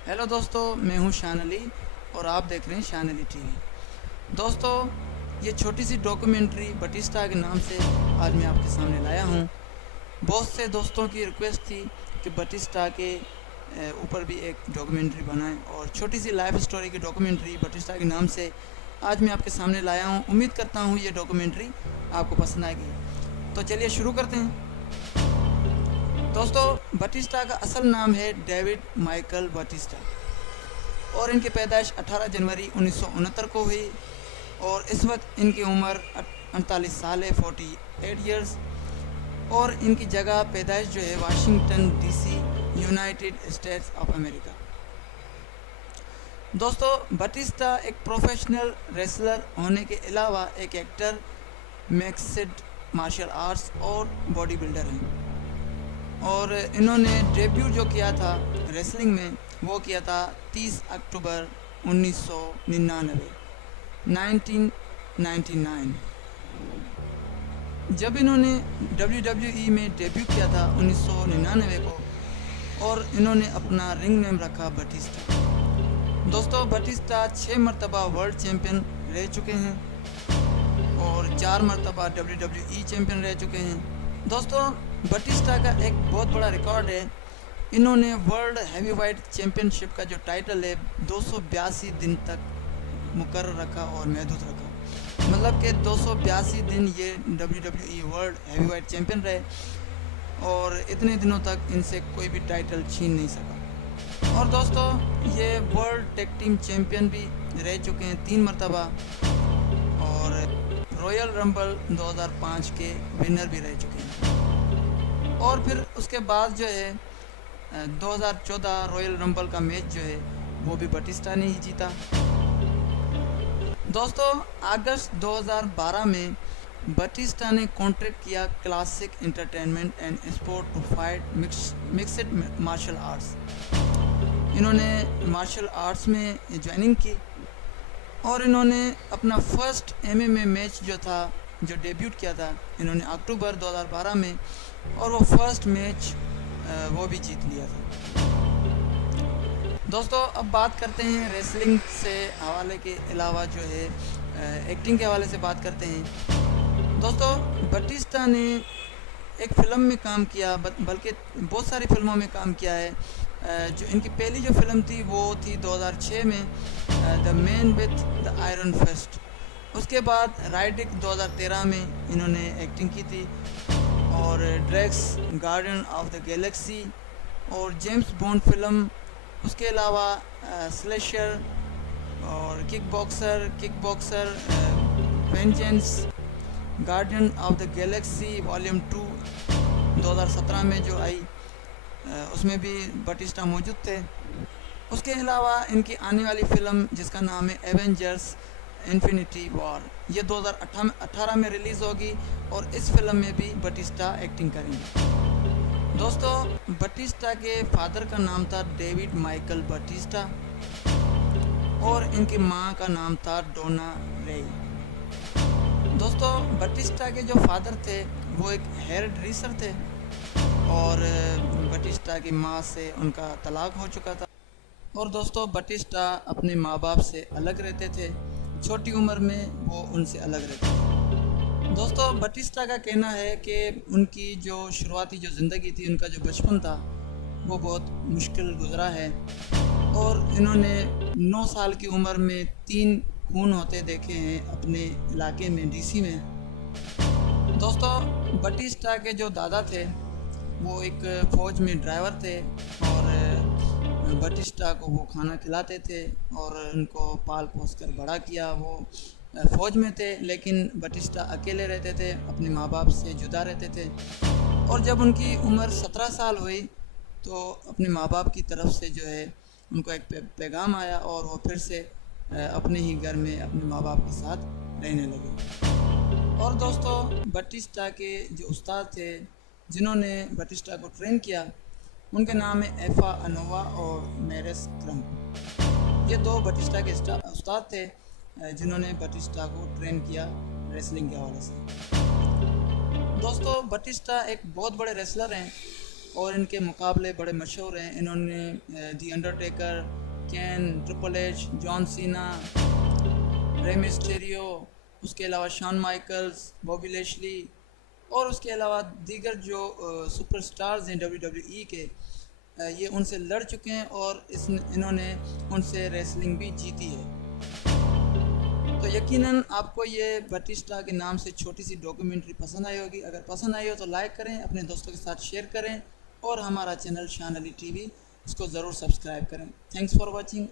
Hello दोस्तों, मैं हूं शान अली और आप देख रहे हैं शान अली टीवी। दोस्तों, ये छोटी सी डॉक्यूमेंट्री बटिस्टा के नाम से आज मैं आपके सामने लाया हूं। बहुत से दोस्तों की रिक्वेस्ट थी कि बटिस्टा के ऊपर भी एक डॉक्यूमेंट्री बनाएं और छोटी सी लाइफ स्टोरी की डॉक्यूमेंट्री बटिस्टा के नाम से आज मैं आपके सामने लाया हूं। उम्मीद करता हूं ये डॉक्यूमेंट्री आपको पसंद आएगी। तो चलिए शुरू करते हैं। दोस्तों, बटिस्टा का असल नाम है डेविड माइकल बटिस्टा और इनकी पैदाइश 18 जनवरी 1969 को हुई और इस वक्त इनकी उम्र 48 साल है, 48 ईयर्स। और इनकी जगह पैदाइश जो है Washington DC, United states of America. दोस्तों, बटिस्टा एक प्रोफेशनल रेसलर होने के अलावा एक एक्टर, मिक्स्ड मार्शल आर्ट्स और बॉडी बिल्डर हैं। और इन्होंने डेब्यू जो किया था रेसलिंग में वो किया था 30 अक्टूबर 1999, 1999। जब इन्होंने WWE में डेब्यू किया था 1999 को और इन्होंने अपना रिंग नेम रखा बटिस्टा। दोस्तों, बटिस्टा 6 मरतबा वर्ल्ड चैम्पियन रह चुके हैं और 4 मरतबा WWE चैम्पियन रह चुके हैं। दोस्तों, बटिस्टा का एक बहुत बड़ा रिकॉर्ड है। इन्होंने वर्ल्ड हैवीवेट चैम्पियनशिप का जो टाइटल है 282 दिन तक मुकर्रर रखा और महदूद रखा। मतलब कि 282 दिन ये WWE वर्ल्ड हैवीवेट चैम्पियन रहे और इतने दिनों तक इनसे कोई भी टाइटल छीन नहीं सका। और दोस्तों, ये वर्ल्ड टेग टीम चैम्पियन भी रह चुके हैं 3 मरतबा और रॉयल रंबल 2005 के विनर भी रह चुके हैं। और फिर उसके बाद जो है 2014 रॉयल रंबल का मैच जो है वो भी बटिस्टा ने ही जीता। दोस्तों, अगस्त 2012 में बटिस्टा ने कॉन्ट्रैक्ट किया classic entertainment and sport to fight mixed martial arts. इन्होंने मार्शल आर्ट्स में ज्वाइनिंग की और इन्होंने अपना फर्स्ट MMA मैच जो था, जो डेब्यूट किया था इन्होंने अक्टूबर 2012 में, और वो फर्स्ट मैच वो भी जीत लिया था। दोस्तों, अब बात करते हैं रेसलिंग से हवाले के अलावा जो है एक्टिंग के हवाले से बात करते हैं। दोस्तों, बटिस्टा ने एक फ़िल्म में काम किया, बल्कि बहुत सारी फिल्मों में काम किया है। जो इनकी पहली जो फिल्म थी वो थी 2006 में, the man with the iron fist. उसके बाद राइडिक 2013 में इन्होंने एक्टिंग की थी और Drax Guardian of the Galaxy और जेम्स बॉन्ड फिल्म। उसके अलावा स्लेशर और Kickboxer, Vengeance, Guardian of the Galaxy volume 2 2017 में जो आई, उसमें भी बटिस्टा मौजूद थे। उसके अलावा इनकी आने वाली फ़िल्म जिसका नाम है एवेंजर्स इन्फिनिटी वॉर, ये 2018 में रिलीज़ होगी और इस फिल्म में भी बटिस्टा एक्टिंग करेंगे। दोस्तों, बटिस्टा के फादर का नाम था डेविड माइकल बटिस्टा और इनकी माँ का नाम था डोना रे। दोस्तों, बटिस्टा के जो फादर थे वो एक हेयर ड्रेसर थे और बटिस्टा की माँ से उनका तलाक हो चुका था। और दोस्तों, बटिस्टा अपने माँ बाप से अलग रहते थे, छोटी उम्र में वो उनसे अलग रहते थे। दोस्तों, बटिस्टा का कहना है कि उनकी जो शुरुआती जो ज़िंदगी थी, उनका जो बचपन था वो बहुत मुश्किल गुजरा है और इन्होंने 9 साल की उम्र में 3 खून होते देखे हैं अपने इलाके में, डीसी में। दोस्तों, बटिस्टा के जो दादा थे वो एक फ़ौज में ड्राइवर थे और बटिस्टा को वो खाना खिलाते थे और उनको पाल पोस कर बड़ा किया। वो फ़ौज में थे लेकिन बटिस्टा अकेले रहते थे, अपने माँ बाप से जुदा रहते थे। और जब उनकी उम्र 17 साल हुई तो अपने माँ बाप की तरफ से जो है उनको एक पैगाम आया और वो फिर से अपने ही घर में अपने माँ बाप के साथ रहने लगे। और दोस्तों, बटिस्टा के जो उस्ताद थे जिन्होंने बटिस्टा को ट्रेन किया, उनके नाम है एफा अनोवा और मेरेस क्रम। ये 2 बटिस्टा के उस्ताद थे जिन्होंने बटिस्टा को ट्रेन किया रेसलिंग के हवाले से। दोस्तों, बटिस्टा एक बहुत बड़े रेसलर हैं और इनके मुकाबले बड़े मशहूर हैं। इन्होंने the Undertaker, Kane, Triple H, John Cena, Rey Mysterio, उसके अलावा शॉन माइकल्स, बॉबी लेशली और उसके अलावा दीगर जो सुपरस्टार्स हैं WWE के, ये उनसे लड़ चुके हैं और इन्होंने उनसे रेसलिंग भी जीती है। तो यकीनन आपको ये बटिस्टा के नाम से छोटी सी डॉक्यूमेंट्री पसंद आई होगी। अगर पसंद आई हो तो लाइक करें, अपने दोस्तों के साथ शेयर करें और हमारा चैनल शान अली टीवी उसको ज़रूर सब्सक्राइब करें। Thanks for watching.